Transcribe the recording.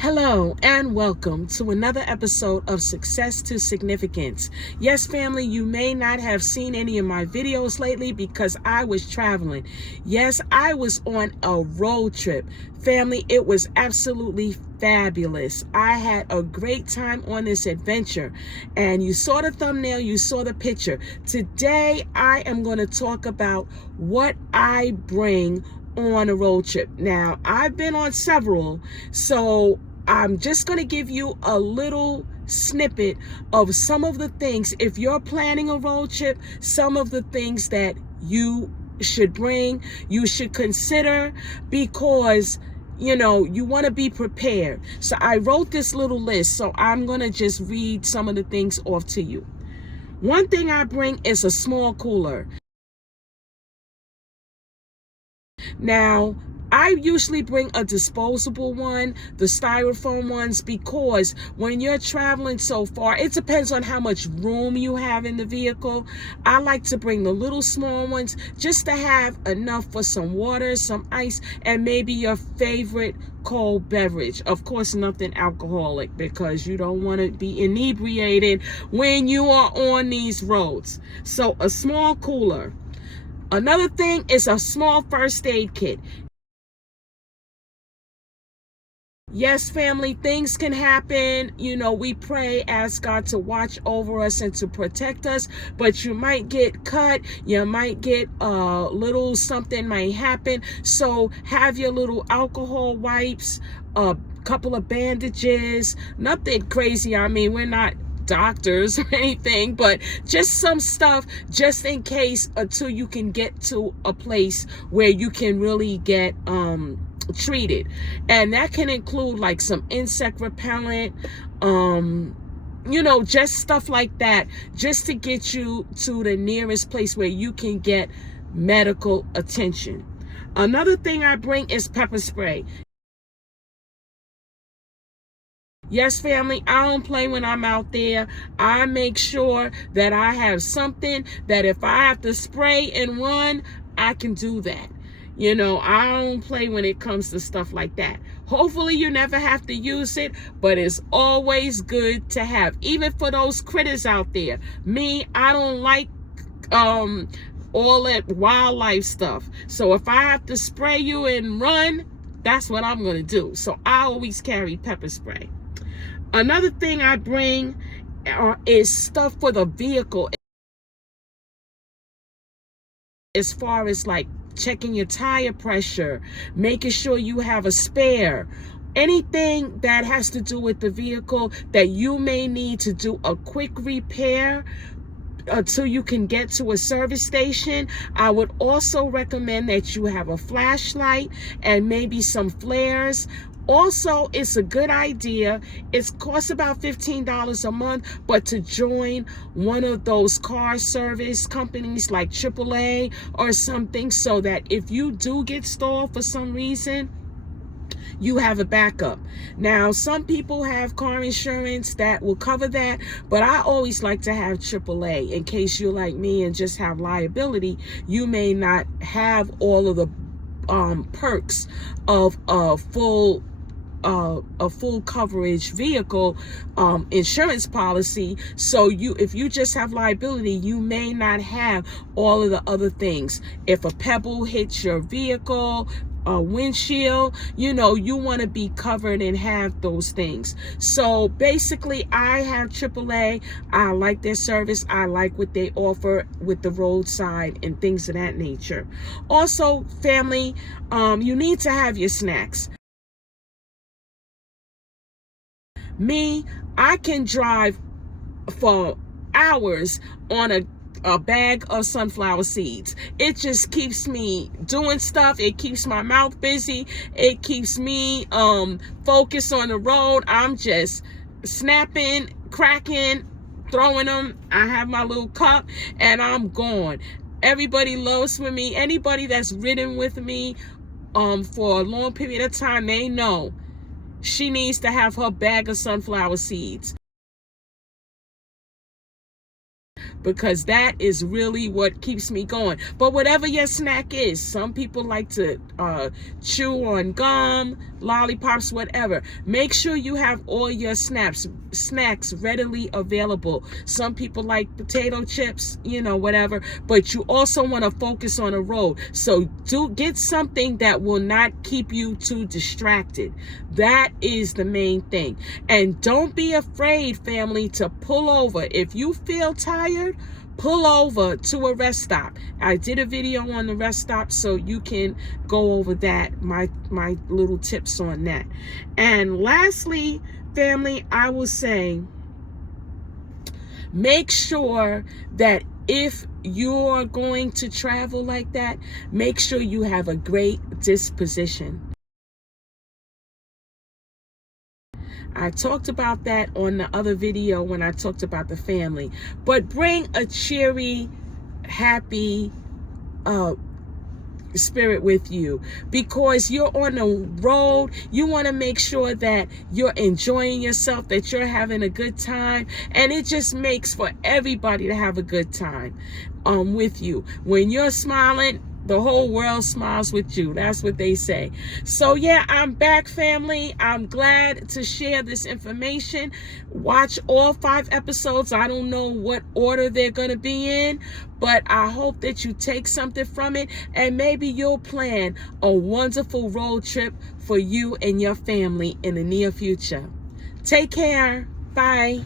Hello and welcome to another episode of Success to Significance. Yes, family, you may not have seen any of my videos lately because I was traveling. Yes, I was on a road trip. Family, it was absolutely fabulous. I had a great time on this adventure. And you saw the thumbnail, you saw the picture. Today, I am going to talk about what I bring on a road trip. Now, I've been on several, so I'm just going to give you a little snippet of some of the things, if you're planning a road trip, some of the things that you should bring, you should consider, because you want to be prepared. So I wrote this little list, so I'm going to just read some of the things off to you. One thing I bring is a small cooler. Now, I usually bring a disposable one, the styrofoam ones, because when you're traveling so far, it depends on how much room you have in the vehicle. I like to bring the little small ones just to have enough for some water, some ice, and maybe your favorite cold beverage. Of course, nothing alcoholic, because you don't want to be inebriated when you are on these roads. So a small cooler. Another thing is a small first aid kit. Yes, family, things can happen. We pray, ask God to watch over us and to protect us, but you might get cut. You might get a little something might happen. So have your little alcohol wipes, a couple of bandages, nothing crazy. I mean, we're not doctors or anything, but just some stuff just in case, until you can get to a place where you can really get treated. And that can include like some insect repellent, just stuff like that, just to get you to the nearest place where you can get medical attention. Another thing I bring is pepper spray. Yes, family, I don't play when I'm out there. I make sure that I have something that if I have to spray and run, I can do that. I don't play when it comes to stuff like that. Hopefully you never have to use it, but it's always good to have, even for those critters out there. Me, I don't like all that wildlife stuff. So if I have to spray you and run, that's what I'm going to do. So I always carry pepper spray. Another thing I bring is stuff for the vehicle, as far as like checking your tire pressure, making sure you have a spare, anything that has to do with the vehicle that you may need to do a quick repair until you can get to a service station. I would also recommend that you have a flashlight and maybe some flares. Also, it's a good idea. It costs about $15 a month, but to join one of those car service companies like AAA or something, so that if you do get stalled for some reason, you have a backup. Now, some people have car insurance that will cover that, but I always like to have AAA in case you're like me and just have liability. You may not have all of the perks of a full coverage vehicle insurance policy. So if you just have liability, you may not have all of the other things. If a pebble hits your vehicle, a windshield, you want to be covered and have those things. So basically, I have AAA. I like their service. I like what they offer with the roadside and things of that nature. Also, family, you need to have your snacks. Me, I can drive for hours on a bag of sunflower seeds. It just keeps me doing stuff. It keeps my mouth busy. It keeps me focused on the road. I'm just snapping, cracking, throwing them. I have my little cup and I'm gone. Everybody loves with me. Anybody that's ridden with me for a long period of time, they know she needs to have her bag of sunflower seeds. because that is really what keeps me going. But whatever your snack is, some people like to chew on gum, lollipops, whatever. Make sure you have all your snacks readily available. Some people like potato chips, you know, whatever, but you also want to focus on the road. So get something that will not keep you too distracted. That is the main thing. And don't be afraid, family, to pull over. If you feel tired, pull over to a rest stop. I did a video on the rest stop, so you can go over that, my little tips on that. And lastly, family, I will say, make sure that if you're going to travel like that, make sure you have a great disposition. I talked about that on the other video when I talked about the family. But bring a cheery, happy spirit with you, because you're on the road. You want to make sure that you're enjoying yourself, that you're having a good time, and it just makes for everybody to have a good time with you. When you're smiling, the whole world smiles with you. That's what they say. So yeah, I'm back, family. I'm glad to share this information. Watch all 5 episodes. I don't know what order they're going to be in, but I hope that you take something from it, and maybe you'll plan a wonderful road trip for you and your family in the near future. Take care. Bye.